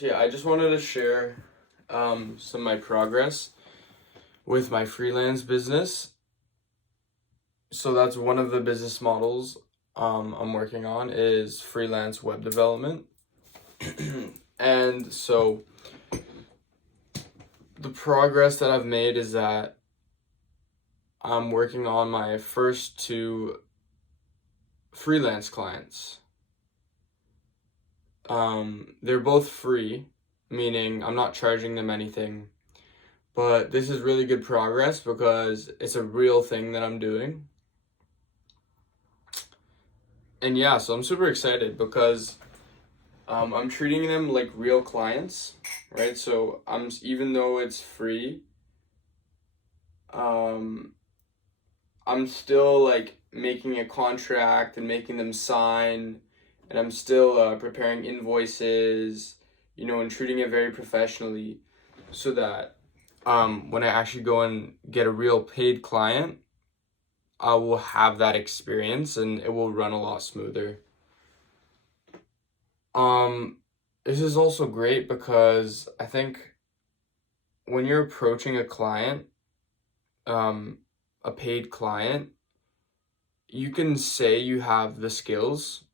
Yeah, I just wanted to share some of my progress with my freelance business. So that's one of the business models I'm working on is freelance web development. And so the progress that I've made is that I'm working on my first two freelance clients. They're both free, meaning I'm not charging them anything. But this is really good progress because it's a real thing that I'm doing. And yeah, so I'm super excited because I'm treating them like real clients, right? So even though it's free, um, I'm still like making a contract and making them sign, and I'm still preparing invoices, and treating it very professionally, so that when I actually go and get a real paid client, I will have that experience and it will run a lot smoother. Um, this is also great because I think when you're approaching a client, um, a paid client, you can say you have the skills,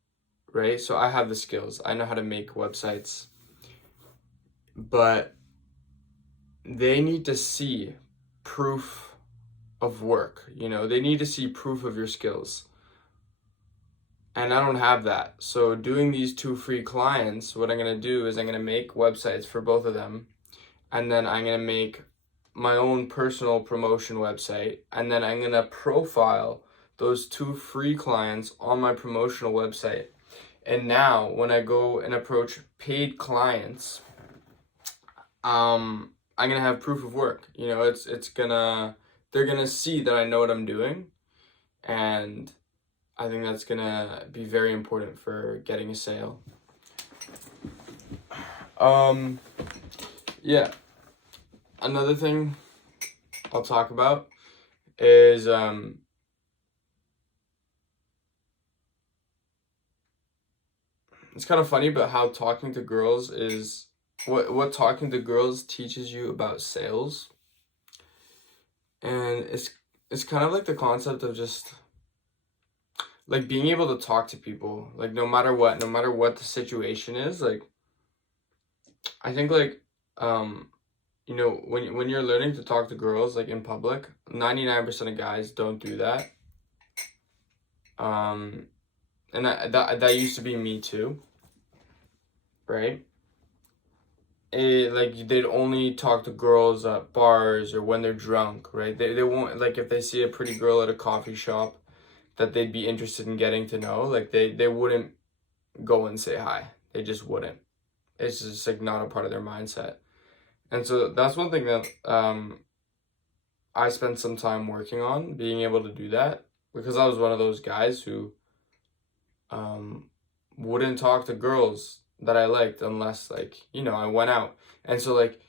right? So I have the skills. I know how to make websites, but they need to see proof of work, they need to see proof of your skills. And I don't have that. So doing these two free clients, what I'm going to do is I'm going to make websites for both of them. And then I'm going to make my own personal promotion website. And then I'm going to profile those two free clients on my promotional website. And now when I go and approach paid clients, I'm going to have proof of work. They're going to see that I know what I'm doing. And I think that's going to be very important for getting a sale. Yeah. Another thing I'll talk about is it's kind of funny, but how talking to girls is what talking to girls teaches you about sales. And it's kind of like the concept of just like being able to talk to people, like no matter what the situation is. Like I think like when you're learning to talk to girls like in public, 99% of guys don't do that. And that used to be me too, right? Like they'd only talk to girls at bars or when they're drunk, right? They won't, like, if they see a pretty girl at a coffee shop that they'd be interested in getting to know, like they wouldn't go and say hi. They just wouldn't. It's just like not a part of their mindset. And so that's one thing that I spent some time working on, being able to do that, because I was one of those guys who wouldn't talk to girls that I liked unless like, I went out. And so like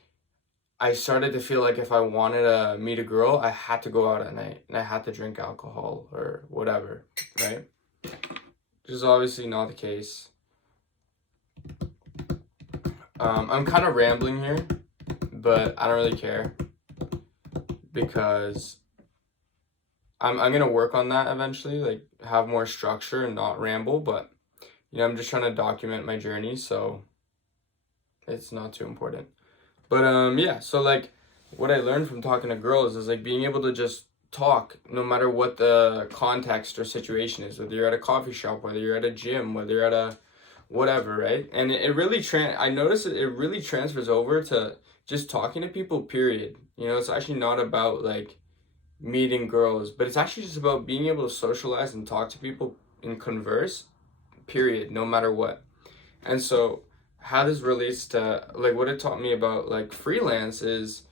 I started to feel like if I wanted to meet a girl, I had to go out at night and I had to drink alcohol or whatever, right? Which is obviously not the case. I'm kind of rambling here, but I don't really care because I'm gonna work on that eventually, like have more structure and not ramble, but I'm just trying to document my journey, so it's not too important. But yeah, so like what I learned from talking to girls is like being able to just talk no matter what the context or situation is, whether you're at a coffee shop, whether you're at a gym, whether you're at a whatever, right? And it really I noticed it really transfers over to just talking to people, period. It's actually not about like meeting girls, but it's actually just about being able to socialize and talk to people and converse, period, no matter what. And so how this relates to like what it taught me about like freelance is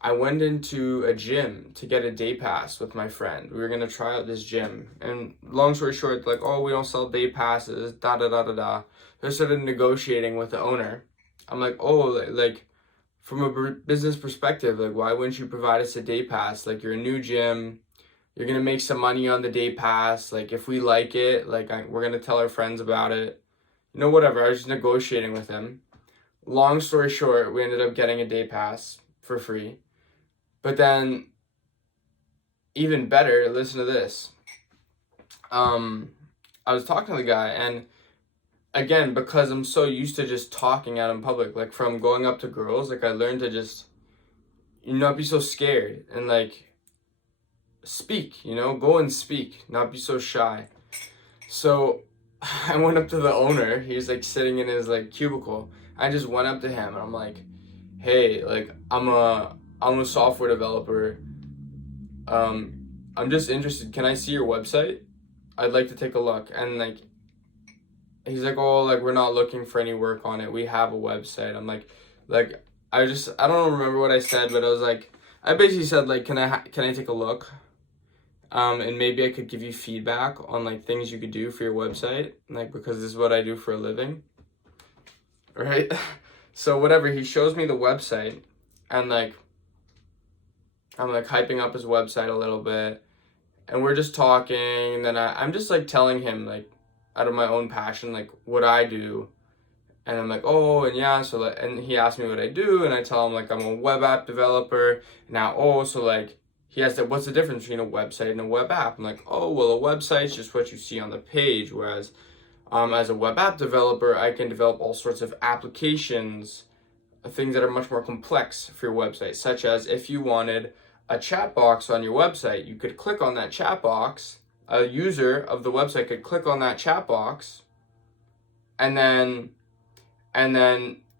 I went into a gym to get a day pass with my friend. We were gonna try out this gym, and long story short, like, oh, we don't sell day passes, da da da da da. I started negotiating with the owner. I'm like, oh, like from a business perspective, like, why wouldn't you provide us a day pass? Like, you're a new gym, you're gonna make some money on the day pass. Like, if we like it, like, we're gonna tell our friends about it. Whatever. I was just negotiating with him. long story short, we ended up getting a day pass for free. But then, even better, listen to this. I was talking to the guy, and again, because I'm so used to just talking out in public, like from going up to girls, like I learned to just, not be so scared and like speak, go and speak, not be so shy. So I went up to the owner. He was like sitting in his like cubicle. I just went up to him and I'm like, hey, like I'm a software developer. I'm just interested. Can I see your website? I'd like to take a look. And like he's like, oh, like we're not looking for any work on it. We have a website. I'm like I don't remember what I said, but I was like, I basically said like, can I take a look? And maybe I could give you feedback on like things you could do for your website, like because this is what I do for a living, right? So whatever, he shows me the website, and like I'm like hyping up his website a little bit, and we're just talking, and then I'm just like telling him like out of my own passion like what I do, and I'm like, oh, and yeah, so like, and he asked me what I do, and I tell him like I'm a web app developer. Now, oh, so like he asked, what's the difference between a website and a web app? I'm like, oh, well, a website's just what you see on the page, whereas as a web app developer, I can develop all sorts of applications, things that are much more complex for your website, such as if you wanted a chat box on your website, you could click on that chat box. A user of the website could click on that chat box, and then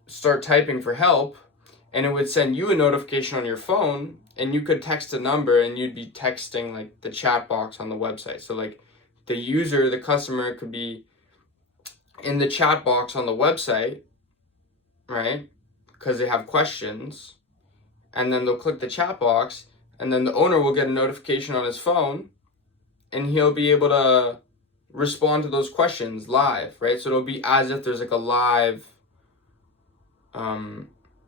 start typing for help, and it would send you a notification on your phone, and you could text a number and you'd be texting like the chat box on the website. So like the user, the customer could be in the chat box on the website, right? Because they have questions, and then they'll click the chat box, and then the owner will get a notification on his phone, and he'll be able to respond to those questions live, right? So it'll be as if there's like a live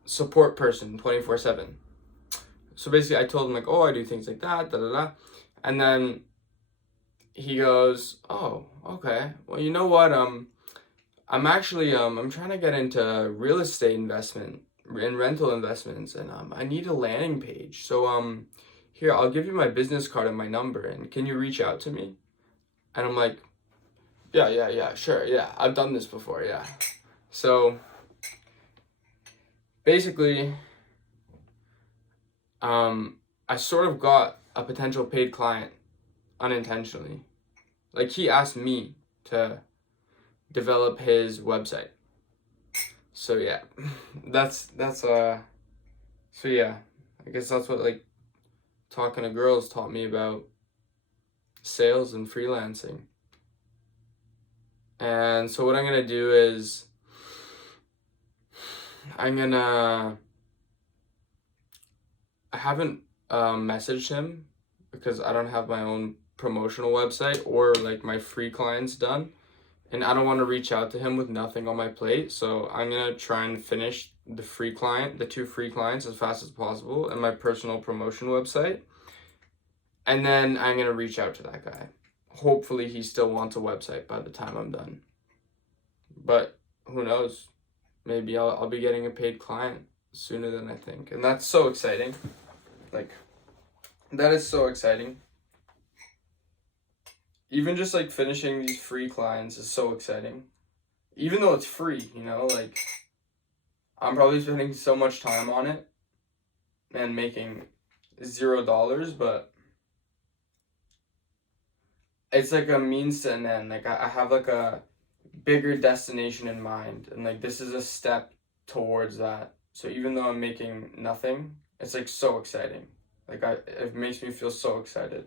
support person 24/7. So basically I told him like, oh, I do things like that, da da da. And then he goes, oh, okay. Well, you know what? I'm actually I'm trying to get into real estate investment and rental investments, and I need a landing page. So here, I'll give you my business card and my number, and can you reach out to me? And I'm like, yeah, sure, yeah. I've done this before, yeah. So basically, I sort of got a potential paid client unintentionally. Like he asked me to develop his website. So yeah, so yeah, I guess that's what like talking to girls taught me about sales and freelancing. And so what I'm gonna do is I haven't messaged him because I don't have my own promotional website or like my free clients done, and I don't want to reach out to him with nothing on my plate. So I'm gonna try and finish the two free clients as fast as possible and my personal promotion website, and then I'm gonna reach out to that guy. Hopefully he still wants a website by the time I'm done, but who knows, maybe I'll be getting a paid client sooner than I think, and that's so exciting. Like, that is so exciting. Even just like finishing these free clients is so exciting. Even though it's free, like I'm probably spending so much time on it and making $0, but it's like a means to an end. Like I have like a bigger destination in mind, and like this is a step towards that. So even though I'm making nothing, it's like so exciting. Like it makes me feel so excited.